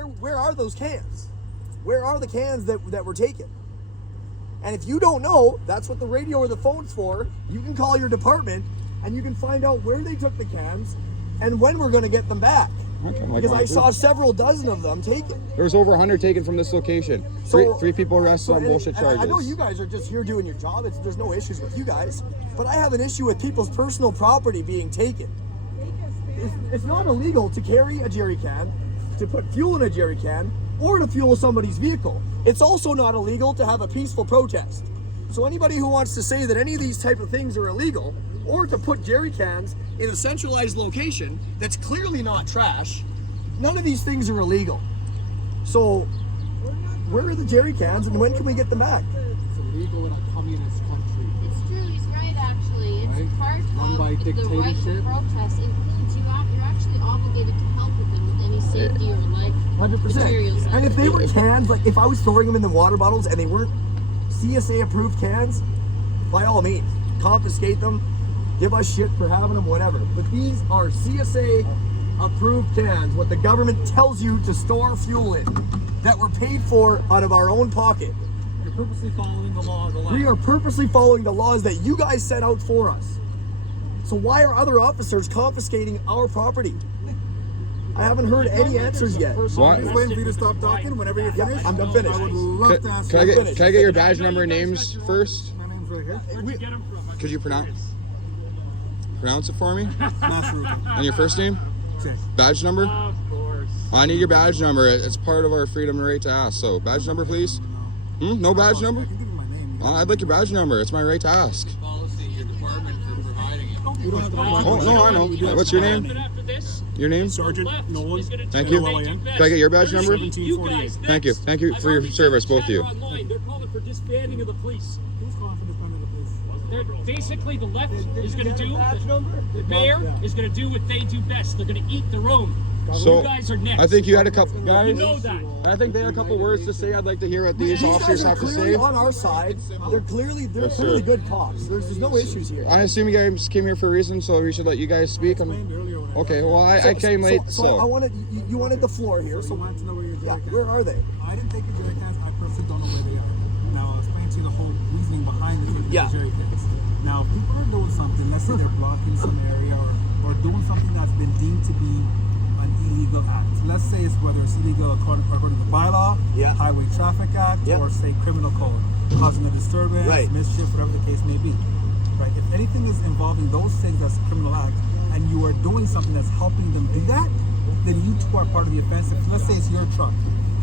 where are those cans? Where are the cans that were taken? And if you don't know, that's what the radio or the phone's for. You can call your department and you can find out where they took the cans and when we're going to get them back. Because I saw several dozen of them taken. There was over 100 taken from this location. So, three people arrested on bullshit charges. I know you guys are just here doing your job. There's no issues with you guys. But I have an issue with people's personal property being taken. It's not illegal to carry a jerry can, to put fuel in a jerry can, or to fuel somebody's vehicle. It's also not illegal to have a peaceful protest. So anybody who wants to say that any of these type of things are illegal, or to put jerry cans in a centralized location that's clearly not trash, none of these things are illegal. So where are the jerry cans and when can we get them back? It's illegal in a communist country. It's true, he's right actually. It's Right? part Run by of the right to dictatorship. protest. Includes you're actually obligated to help with them with any safety or life 100%. materials. And if they were cans, like if I was throwing them in the water bottles and they weren't CSA approved cans, by all means, confiscate them, give us shit for having them, whatever. But these are CSA approved cans, what the government tells you to store fuel in, that were paid for out of our own pocket. You're purposely following the law of the land. We are purposely following the laws that you guys set out for us. So why are other officers confiscating our property? I haven't heard any answers yet. What? I'm just waiting for you to stop talking whenever you're Yeah, finished. I'm finished. I would love to ask Can I you. get your badge number and names first? My name's right here. Where'd you get them from? Could you pronounce it for me? Nasruddin. And your first name? Okay. Badge number? Of course. I need your badge number. It's part of our freedom and right to ask. So badge number, please. No badge number? I can give you my name. I'd like your badge number. It's my right to ask. Policy, your department for providing it. You don't have to provide Oh, no, I know. What's your name? But after this, Your name? Sergeant Nolan. Thank you. N-O-L-A-N. Can I get your badge number? 1748. Thank you. Thank you for your service, both of you. Online. They're calling for disbanding of the police. Who's calling for this one of the police? Basically, the left is going to do, the mayor is going to do what they do best. They're going to eat their own. So, you guys are next. I think you had a couple guys. You know that. I think they had a couple words to say. I'd like to hear what these These officers guys are have to clearly say. on our side. They're clearly Yes, sir. good cops. There's no issues here. I assume you guys came here for a reason, so we should let you guys speak. Explained earlier when I Okay, well, I came late, I so. wanted you wanted the floor here, So so you wanted to know where your yeah, jerry cans where are they? I didn't take your jerry cans. I personally don't know where they are. Now, I'll explain to you the whole reasoning behind the Yeah. jerry cans. Now, if people are doing something, let's say they're blocking some area or doing something that's been deemed to be an illegal act. Let's say it's whether it's illegal according to the bylaw, Yeah. Highway Traffic Act, Yeah. or say criminal code, causing a disturbance, Right. mischief, whatever the case may be. Right? If anything is involving those things as a criminal act, and you are doing something that's helping them do that, then you too are part of the offense. If, let's say it's your truck,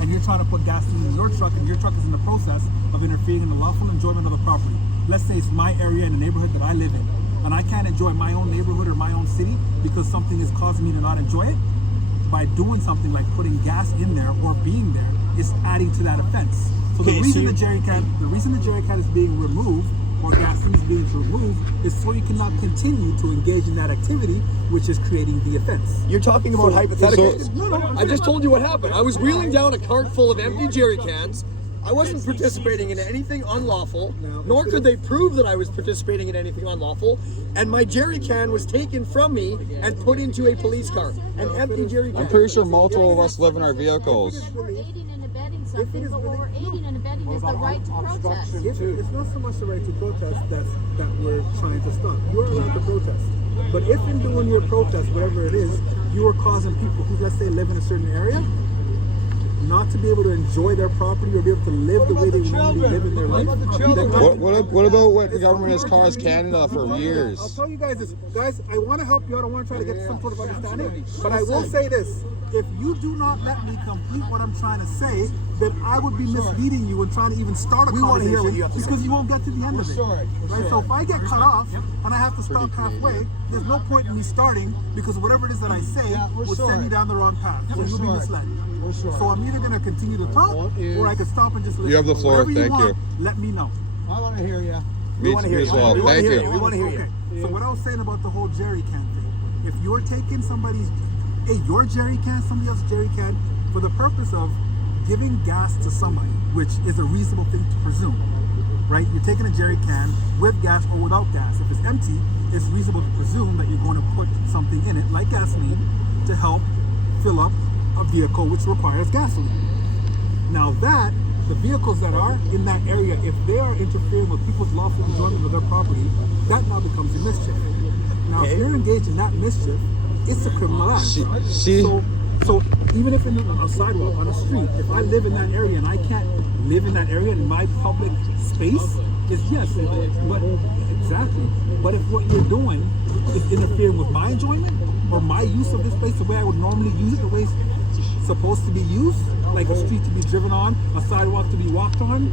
and you're trying to put gasoline in your truck, and your truck is in the process of interfering in the lawful enjoyment of the property. Let's say it's my area in the neighborhood that I live in, and I can't enjoy my own neighborhood or my own city because something is causing me to not enjoy it. By doing something like putting gas in there or being there is adding to that offense. So Okay, the reason so the jerry can is being removed or gasoline is being removed is so you cannot continue to engage in that activity, which is creating the offense. You're talking about hypotheticals. so- No, I just told you what happened. I was wheeling down a cart full of empty jerry cans. I wasn't participating in anything unlawful, nor could they prove that I was participating in anything unlawful. And my jerry can was taken from me and put into a police car. An empty jerry can. I'm pretty sure multiple of us live in our vehicles. We're aiding and abetting something, but what we're aiding and abetting is the right to protest. It's not so much the right to protest that we're trying to stop. You're allowed to protest. But if in doing your protest, whatever it is, you are causing people who, let's say, live in a certain area, not to be able to enjoy their property or be able to live the way they normally live in their life. What about what the government has caused Canada for I'll years? tell you guys this. Guys, I want to help you out. I want to try to get some sort of understanding. But I will say this. If you do not let me complete what I'm trying to say, then I would be misleading you and trying to even start a We want to hear what you conversation have to say. because you won't get to the end of it. Right? So if I get cut off and I have to stop halfway, there's no point in me starting because whatever it is that I say will send you down the wrong path. So you'll be misled. So I'm either going to continue to talk or I can stop and just listen. You have the floor. Whatever Thank you. want, let me know. I want to hear you. Me wanna hear as you. well. We wanna Thank hear you. We want to hear you. Okay. So what I was saying about the whole jerry can thing, if you're taking somebody's, your jerry can, somebody else's jerry can, for the purpose of giving gas to somebody, which is a reasonable thing to presume, right? You're taking a jerry can with gas or without gas. If it's empty, it's reasonable to presume that you're going to put something in it, like gasoline, to help fill up a vehicle which requires gasoline. Now the vehicles that are in that area, if they are interfering with people's lawful enjoyment of their property, that now becomes a mischief. Now, if you're engaged in that mischief, it's a criminal act. So even if in a sidewalk, on a street, if I live in that area and I can't live in that area in my public space, is yes, but exactly. But if what you're doing is interfering with my enjoyment or my use of this place the way I would normally use it, the way it's supposed to be used, like a street to be driven on, a sidewalk to be walked on.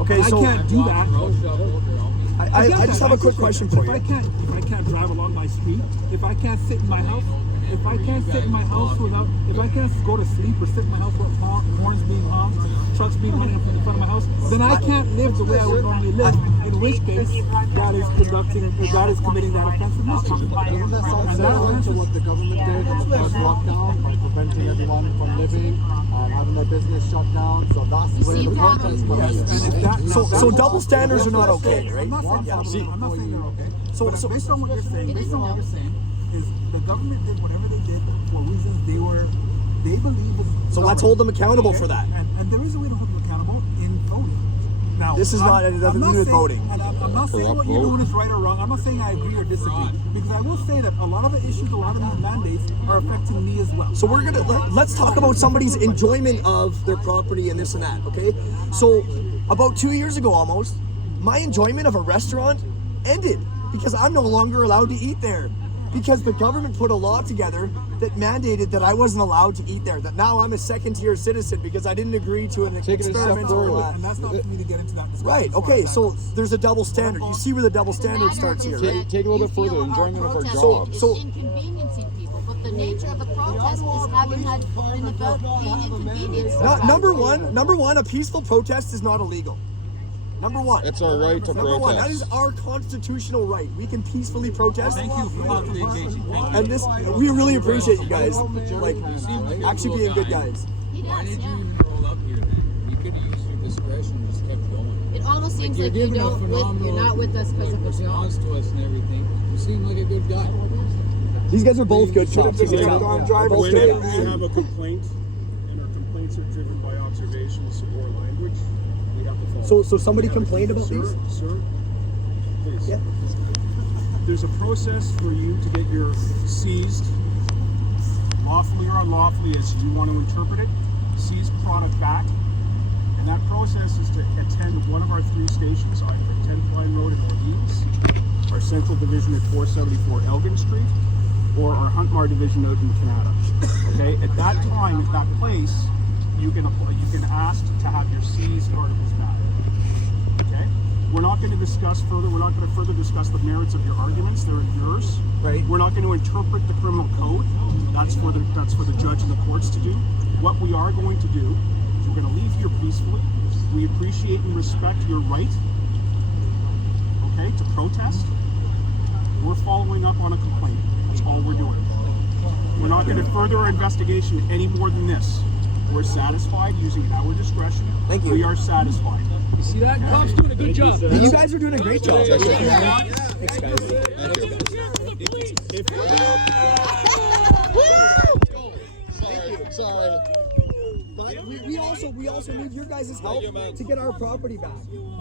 Okay, so I can't do that. I just have a quick question for you. If I can't drive along my street, if I can't sit in my house, if I can't sit in my house without, if I can't go to sleep or sit in my house with horns being honked, trucks being running up in front of my house, then I can't live the way I would normally live. In which case, that is committing that offensive mischief. Doesn't that sound similar to what the government did in the first lockdown by preventing everyone from living, having their business shut down? So that's where the protest was. So double standards are not okay, right? I'm not saying they're okay. So based on what you're saying, is the government did whatever they did for reasons they believe was. So let's hold them accountable for that. And there is a way to hold them accountable in voting. Now, This is not, it doesn't do with voting. And I'm not saying what you're doing is right or wrong. I'm not saying I agree or disagree. Because I will say that a lot of the issues, a lot of these mandates are affecting me as well. So let's talk about somebody's enjoyment of their property and this and that, okay? So about 2 years ago almost, my enjoyment of a restaurant ended because I'm no longer allowed to eat there. Because the government put a law together that mandated that I wasn't allowed to eat there. That now I'm a second-tier citizen because I didn't agree to an experimental. And that's not for me to get into that discussion. Right. Okay. So there's a double standard. You see where the double standard starts here, right? Take a little bit further. Enjoyment of our job. So inconveniencing people, but the nature of the protest is having had been about being inconvenienced. Number one, a peaceful protest is not illegal. Number one. It's our right to Number one, that protest. is our constitutional right. We can peacefully protest. Thank you for thoughtfully engaging. Thank you. And this, we really appreciate you guys, like, actually being good guys. He Why does, did you yeah. even roll up here then? You could have used your discretion and just kept going. It almost seems You're like you giving a don't phenomenal you're not with us because of the job. response to us and everything. You seem like a good guy. These guys are both good cops. Both good Whenever we guys. have a complaint, and our complaints are driven by observations or language, we have to follow. So somebody complained about these? Sir, please. Yeah. There's a process for you to get your seized, lawfully or unlawfully, as you want to interpret it, seized product back. And that process is to attend one of our 3 stations, either 10 Pine Road in Orleans, our Central Division at 474 Elgin Street, or our Huntmar Division out in Canada. Okay, at that time, at that place, you can ask to have your seized articles back. Okay, we're not going to discuss further. We're not going to further discuss the merits of your arguments. They're yours. Right. We're not going to interpret the criminal code. That's for the judge and the courts to do. What we are going to do is we're going to leave here peacefully. We appreciate and respect your right. Okay, to protest. We're following up on a complaint. That's all we're doing. We're not going to further our investigation any more than this. We're satisfied using our discretion. Thank you. We are satisfied. You see that? Cops doing a good job. You guys are doing a great job. Thank you. Sorry. We also need your guys' help to get our property back.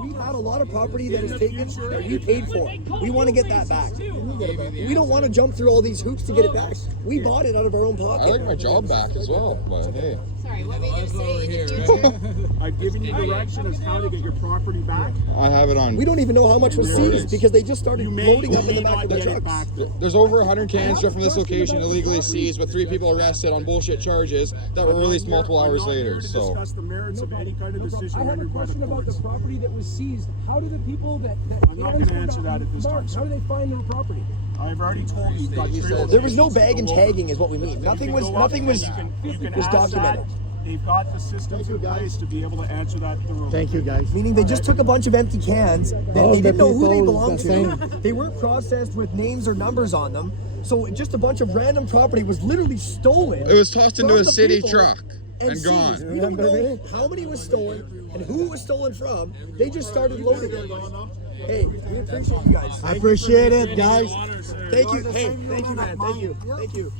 We've had a lot of property that is taken that we paid for. We want to get that back. We don't want to jump through all these hoops to get it back. We bought it out of our own I pocket. like my job back as well, but hey. Sorry, what were you going to say in the future? I've given you direction as how to get your property back. I have it on. We don't even know how much was seized because they just started You may loading up in the back not of the get it trucks. back, though. There's over 100 cans from this location illegally seized with 3 people arrested on bullshit charges that were released multiple hours later. To So discuss the merits of any kind of decision I have a rendered by the question about the courts. property that was seized. How do the people that I'm not going to answer that at this time, How sir. do they find their property? I've already told you. You've got trails. There was no bag and tagging, is what we mean. Nothing was You can was ask documented. that. They've got the systems in place to be able to answer that thoroughly. Thank you, guys. Meaning they just took a bunch of empty cans. They Oh, didn't know who they people belonged that to. They weren't processed with names or numbers on them. So just a bunch of random property was literally stolen. it was tossed into from a the city people truck and seized. gone. We don't know how many was stolen and who it was stolen from. They just started loading it. Hey, we appreciate you guys. I appreciate it, guys. Thank you. Hey, thank you, man. Thank you. Thank you.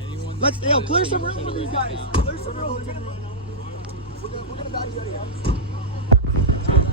Anyone Let's clear some room for these guys. Clear some room.